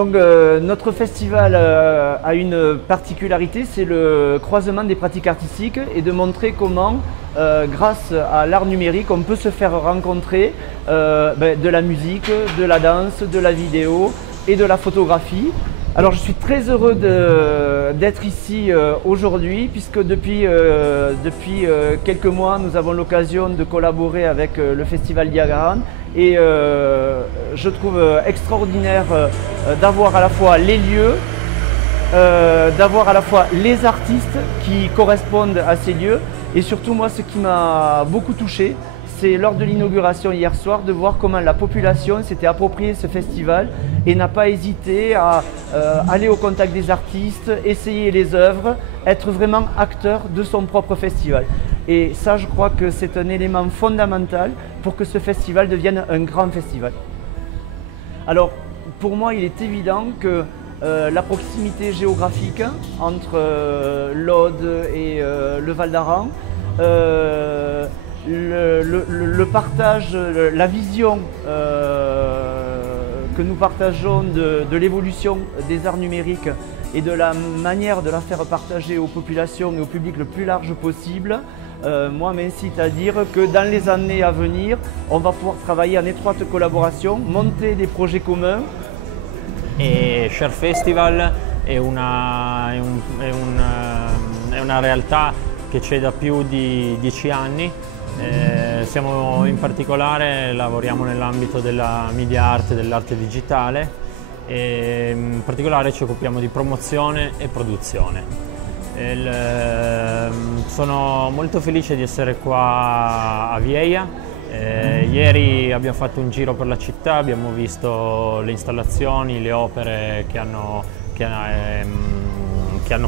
Donc notre festival a une particularité, c'est le croisement des pratiques artistiques et de montrer comment, grâce à l'art numérique, on peut se faire rencontrer de la musique, de la danse, de la vidéo et de la photographie. Alors je suis très heureux d'être ici aujourd'hui puisque depuis quelques mois nous avons l'occasion de collaborer avec le Festival Diagrane et je trouve extraordinaire d'avoir à la fois les lieux, d'avoir à la fois les artistes qui correspondent à ces lieux et surtout moi ce qui m'a beaucoup touché, c'est lors de l'inauguration hier soir de voir comment la population s'était approprié ce festival et n'a pas hésité à aller au contact des artistes, essayer les œuvres, être vraiment acteur de son propre festival. Et ça, je crois que c'est un élément fondamental pour que ce festival devienne un grand festival. Alors, pour moi, il est évident que la proximité géographique entre l'Aude et le Val d'Aran, le partage, la vision que nous partageons de l'évolution des arts numériques et de la manière de la faire partager aux populations et au public le plus large possible, moi m'incite à dire que dans les années à venir, on va pouvoir travailler en étroite collaboration, monter des projets communs. E Share Festival è una realtà che c'è da più di 10 anni. Siamo in particolare, lavoriamo nell'ambito della media art e dell'arte digitale e in particolare ci occupiamo di promozione e produzione. Sono molto felice di essere qua a Vieia. Ieri abbiamo fatto un giro per la città, abbiamo visto le installazioni, le opere che hanno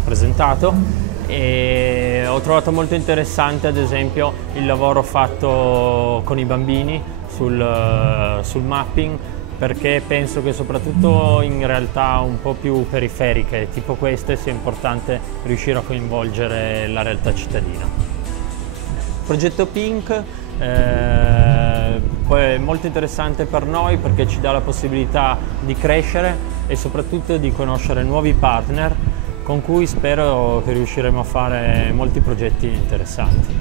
presentato. E ho trovato molto interessante ad esempio il lavoro fatto con i bambini sul mapping, perché penso che soprattutto in realtà un po' più periferiche tipo queste sia importante riuscire a coinvolgere la realtà cittadina. Il progetto Pink poi è molto interessante per noi perché ci dà la possibilità di crescere e soprattutto di conoscere nuovi partner con cui spero che riusciremo a fare molti progetti interessanti.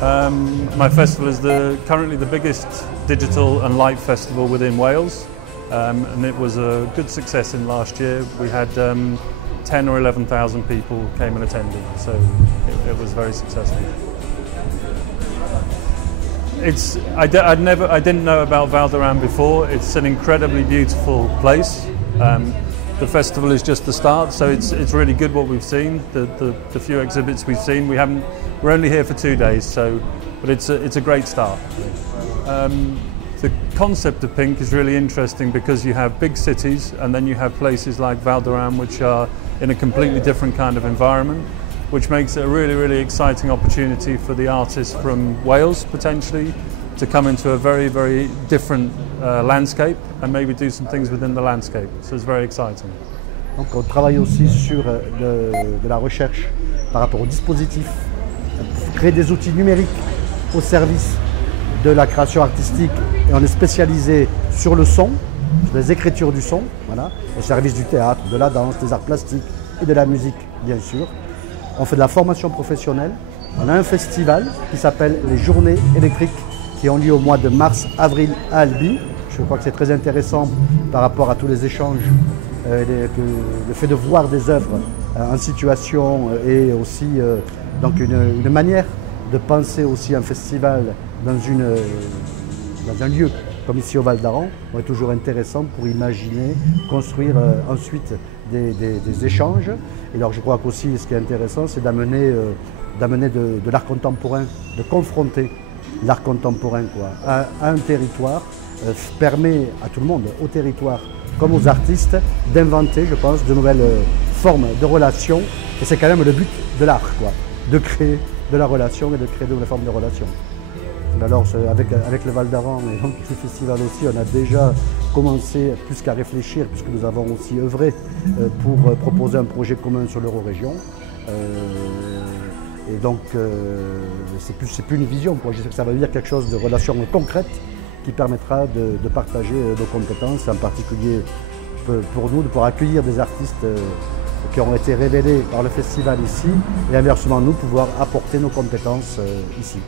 My festival is currently the biggest digital and light festival within Wales, and it was a good success in last year. We had 10 or 11,000 people came and attended, so it was very successful. I didn't know about Val d'Aran before. It's an incredibly beautiful place. The festival is just the start, so it's really good what we've seen. The few exhibits we've seen, we're only here for 2 days, but it's a great start. The concept of Pink is really interesting because you have big cities and then you have places like Val d'Aran which are in a completely different kind of environment, which makes it a really, really exciting opportunity for the artists from Wales potentially to come into a very, very different landscape and maybe do some things within the landscape. So it's very exciting. Donc on travaille aussi sur de la recherche par rapport aux dispositifs, pour créer des outils numériques au service de la création artistique, et on est spécialisé sur le son, sur les écritures du son, voilà, au service du théâtre, de la danse, des arts plastiques et de la musique bien sûr. On fait de la formation professionnelle, on a un festival qui s'appelle les Journées électriques qui ont lieu au mois de mars-avril à Albi. Je crois que c'est très intéressant par rapport à tous les échanges, le fait de voir des œuvres en situation et aussi donc une manière de penser aussi un festival dans un lieu comme ici au Val d'Aran est toujours intéressant pour imaginer, construire ensuite des échanges. Et alors je crois qu'aussi ce qui est intéressant c'est d'amener de l'art contemporain, de confronter l'art contemporain à un territoire, permet à tout le monde, au territoire comme aux artistes, d'inventer, je pense, de nouvelles formes de relations. Et c'est quand même le but de l'art, de créer de la relation et de créer de nouvelles formes de relations. Alors avec le Val d'Aran et donc ce festival aussi, on a déjà commencé plus qu'à réfléchir, puisque nous avons aussi œuvré pour proposer un projet commun sur l'Eurorégion. Et donc c'est plus une vision, je sais que ça va dire quelque chose de relation concrète qui permettra de partager nos compétences, en particulier pour nous de pouvoir accueillir des artistes qui ont été révélés par le festival ici et inversement nous pouvoir apporter nos compétences ici.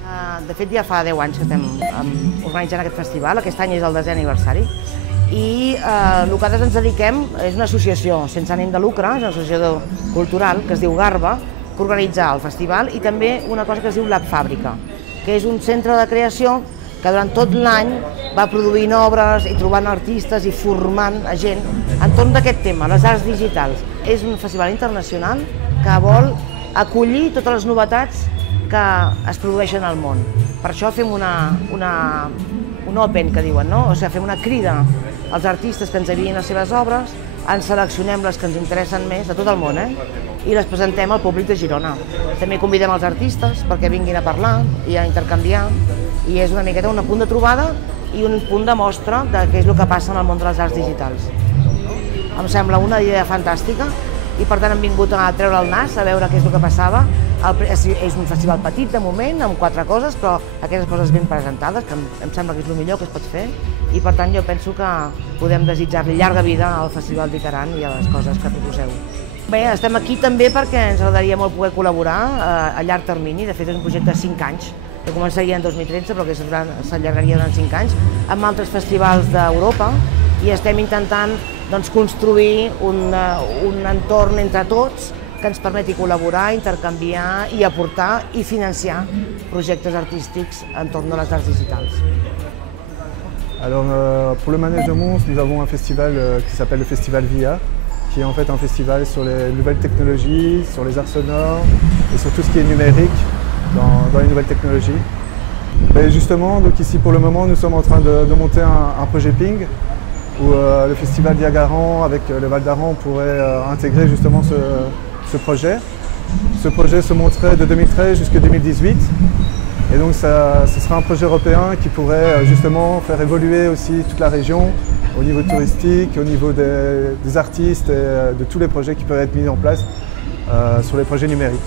De fet ja fa 10 anys que estem organitzant aquest festival, aquest any és el 10è aniversari i el que nosaltres ens dediquem és una associació sense ànim de lucre, és una associació cultural que es diu Garba, que organitza el festival i també una cosa que es diu Lab Fàbrica, que és un centre de creació que durant tot l'any va produint obres i trobant artistes i formant a gent entorn d'aquest tema, les arts digitals. És un festival internacional que vol acollir totes les novetats que es produeixen al món. Per això fem un open, que diuen, no? O sigui, fem una crida als artistes que ens envien les seves obres, en seleccionem les que ens interessen més de tot el món, i les presentem al públic de Girona. També convidem els artistes perquè vinguin a parlar i a intercanviar, i és una miqueta un punt de trobada i un punt de mostra de què és el que passa en el món de les arts digitals. Em sembla una idea fantàstica i per tant hem vingut a treure el nas a veure què és el que passava. És un festival petit de moment, amb 4 coses, però aquestes coses ben presentades, que em sembla que és el millor que es pot fer, i per tant jo penso que podem desitjar-li llarga vida al Festival d'Itaran i a les coses que proposeu. Bé, estem aquí també perquè ens agradaria molt poder col·laborar a llarg termini. De fet, és un projecte de 5 anys, que començaria en 2013 però que s'allargaria durant 5 anys, amb altres festivals d'Europa, i estem intentant construir un entorn entre tots que ens permeti col·laborar, intercanviar i aportar i financiar projectes artístics entorn de les arts digitals. Alors, pour le Manège de Mons, nous avons un festival qui s'appelle le Festival VIA, qui est en fait un festival sur les nouvelles technologies, sur les arts sonores et sur tout ce qui est numérique dans les nouvelles technologies. Et justement, donc ici pour le moment, nous sommes en train de monter un projet Ping, où le Festival Diagaran avec le Val d'Aran pourrait intégrer justement ce projet. Ce projet se monterait de 2013 jusqu'à 2018. Et donc ce sera un projet européen qui pourrait justement faire évoluer aussi toute la région au niveau touristique, au niveau des artistes et de tous les projets qui peuvent être mis en place sur les projets numériques.